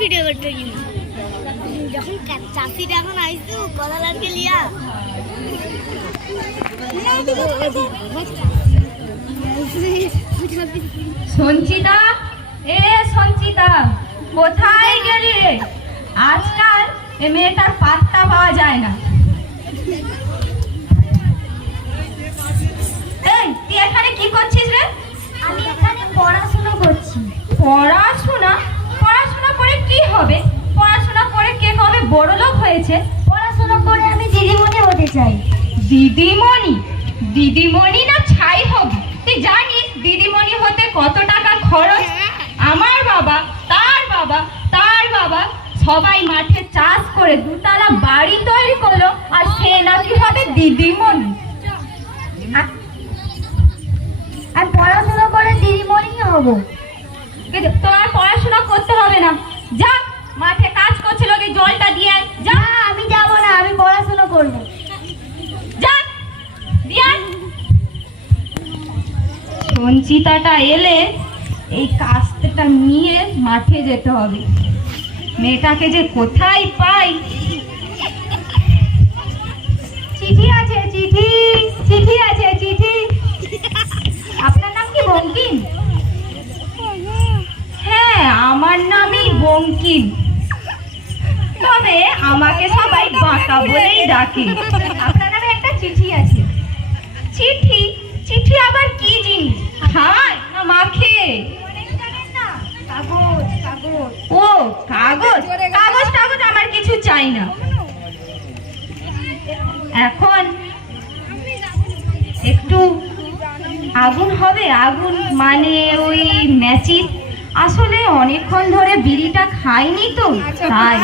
Video করতে যখন চাষিটা এখন আইসু কলালারকে লিয়া সঞ্চিতা, এ সঞ্চিতা, কোথায় গেলি? আজকাল এ মেয়েটার পাত্তা পাওয়া যায় না। এই তুই এখানে কি করছিস রে? আমি এখানে পড়াশোনা করছি। পড়াশোনা? পড়াশোনা করে কি হবে? পড়াশোনা করে কে কবে বড় লোক হয়েছে? পড়াশোনা করে আমি দিদিমণি হতে চাই। দিদিমণি? দিদিমণি না ছাই হবে? তুই জানিস দিদিমণি হতে কত টাকা খরচ? আমার বাবা, তার বাবা, তার বাবা সবাই মাঠে চাষ করে দুতলা বাড়ি তৈরি করলো, আর সে নাকি হবে দিদিমণি। আমি পড়াশোনা করে দিদিমণি হব। তোর আর পড়াশোনা করতে হবে না, যা মাঠে কাজ করছিল কি জলটা দিয়ে আয়। যা। আমি যাব না, আমি পড়াশোনা করব। যা দিয়ে আয়। সঞ্চিতাটা এলে এই কাজটা নিয়ে মাঠে যেতে হবে। মেয়েটাকে যে কোথায় পাই। চিঠি আছে, চিঠি, চিঠি আছে, চিঠি। আপনার নাম কি বঙ্কিম? হ্যাঁ, আমার নামই বঙ্কিম, তবে আমাকে সবাই বাঁকা বলেই ডাকে। আপনার নামে একটা চিঠি আছে। চিঠি? চিঠি আবার কি জিনিস? খায় না মাখে? কাগজ, কাগজ। ও কাগজ, কাগজ টাগজ আমার কিছু চাই না। এখন একটু আগুন হবে, আগুন মানে ওই ম্যাচিস। আসলে অনেকক্ষণ ধরে বিড়িটা খাইনি তো, তাই।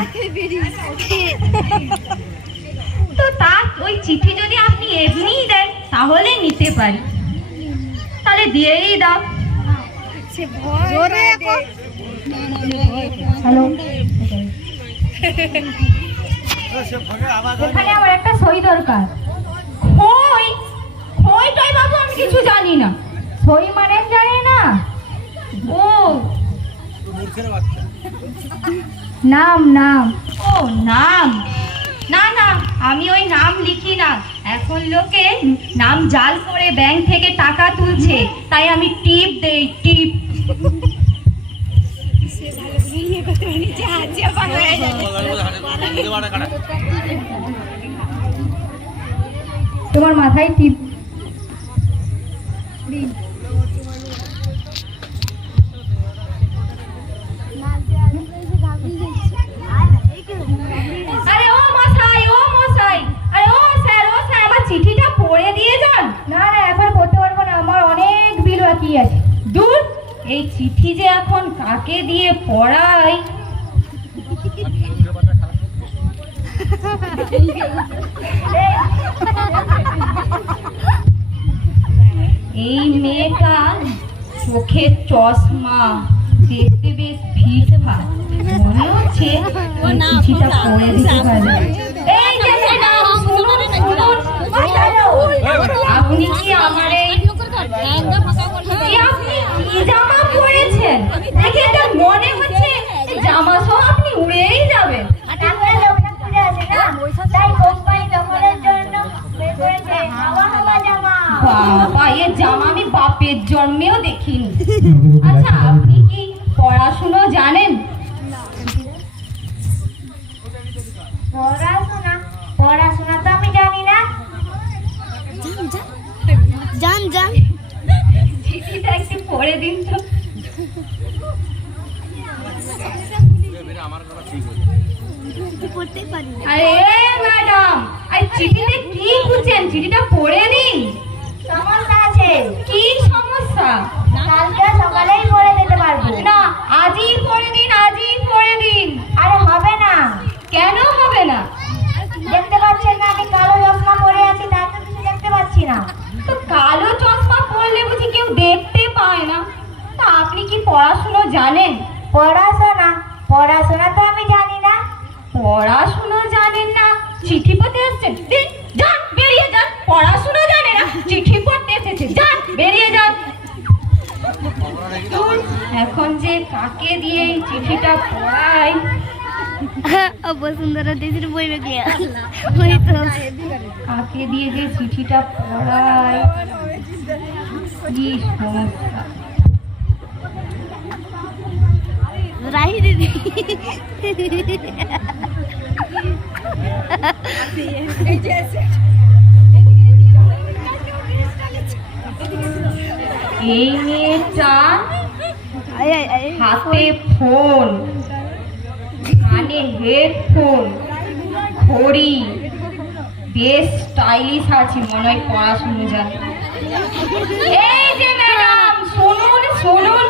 তো তা ওই চিঠি যদি আপনি এমনিই দেন তাহলে নিতে পারি। তাহলে দিয়েই দাও। হ্যালো, এখানে আমার একটা সই দরকার। খই? খই টই বাবু আমি কিছু জানি না। সই মানে জানি না। ও নাম, নাম। ও নাম? না না, আমি ওই নাম লিখি না। এখন লোকে নাম জাল করে ব্যাংক থেকে টাকা তুলছে, তাই আমি টিপ দেই, টিপ। তোমার মাথায় টিপ। আরে ও মশাই, ও মশাই, আরে ও স্যার, ও স্যার, আমার চিঠিটা পড়ে দিয়ে যান। না না, এখন পড়তে পারবো না, আমার অনেক বিল বাকি আছে। দূর, এই চিঠি যে এখন কাকে দিয়ে পড়াই। এই মেয়েটা চোখে চশমা, দেখতে বেশ ফিটফাট, মনে হচ্ছে এই চিঠিটা পড়ে দিতে পারবে। এই যে শুনুন, শুনুন, আপনি কি আমার এই আপনি কি জামা পরেছেন? দেখে এটা মনে হচ্ছে জামা সহ আপনি উড়েই যাবেন। বাবা, এ জামা আমি বাপের জন্মেও দেখিনি। আচ্ছা, আপনি কি পড়াশুনো জানেন? পড়াশোনা? পড়াশোনা তো আমি জানি না। জান জান, চিঠিটা একটু পড়ে দিন তো। পড়তেই পারি না। আরে ম্যাডাম, এই চিঠিতে কি খুঁজছেন? চিঠিটা পড়ে নিন। সমস্যা আছে। কি সমস্যা? কালকে সকালেই পড়ে দিতে পারবো না, আজই পড়ে দিন, আজই পড়ে দিন। আরে হবে না। কেন হবে না? দেখতে পাচ্ছেন না আমি কালো চশমা পরে আছি, তার তো কিছু দেখতে পাচ্ছি না। তো কালো চশমা পরলে বুঝি কেউ দেখতে পায় না? তা আপনি কি পড়াশুনো জানেন? পড়াশোনা? পড়াশোনা তো আমি জানি না। পড়াশুনো জানেন না, চিঠি পড়তে এসেছেন? দিন, যান, বেরিয়ে যান। পড়াশুনো জানে না, চিঠি পড়তে এসেছে, যান, বেরিয়ে যান। এখন যে কাকে দিয়ে এই চিঠিটা পড়াই। বসুন্ধরা দিদির বই বেরিয়ে ওই তো কাকে দিয়ে যে চিঠিটা পড়াই, কি সমস্যা। রাহি দিদি এই মেয়েটা আয় আয় আয় হাতে ফোন, কানে হেডফোন, ঘড়ি, বেশ স্টাইলিশ আছে, মনে হয় পড়াশুনো জানে। এই যে ম্যাডাম শুনুন শুনুন,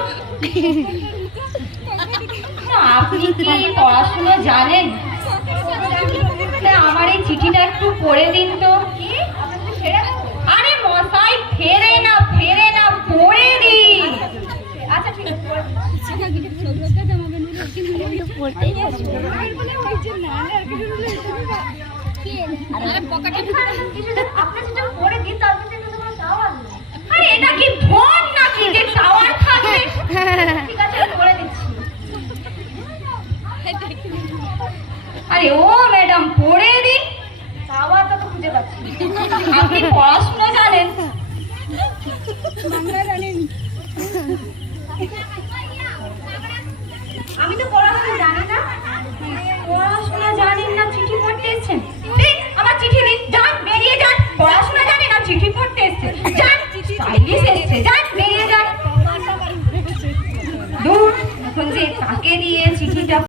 আপনি কি পড়াশুনো জানেন? আমার এই চিঠিটা একটু পড়ে দিন তো। আরে মশাই ফেরে না পড়ে দিন। আচ্ছা ঠিক আছে। আরে এটা কি ফোন নাকি যে টাওয়ার থাকবে? ঠিক আছে আমি পড়ে দিচ্ছি। আরে ও ম্যাডাম পড়ে দিন। টাওয়ারটা তো খুঁজে পাচ্ছি। আপনি পড়াশোনা জানেন?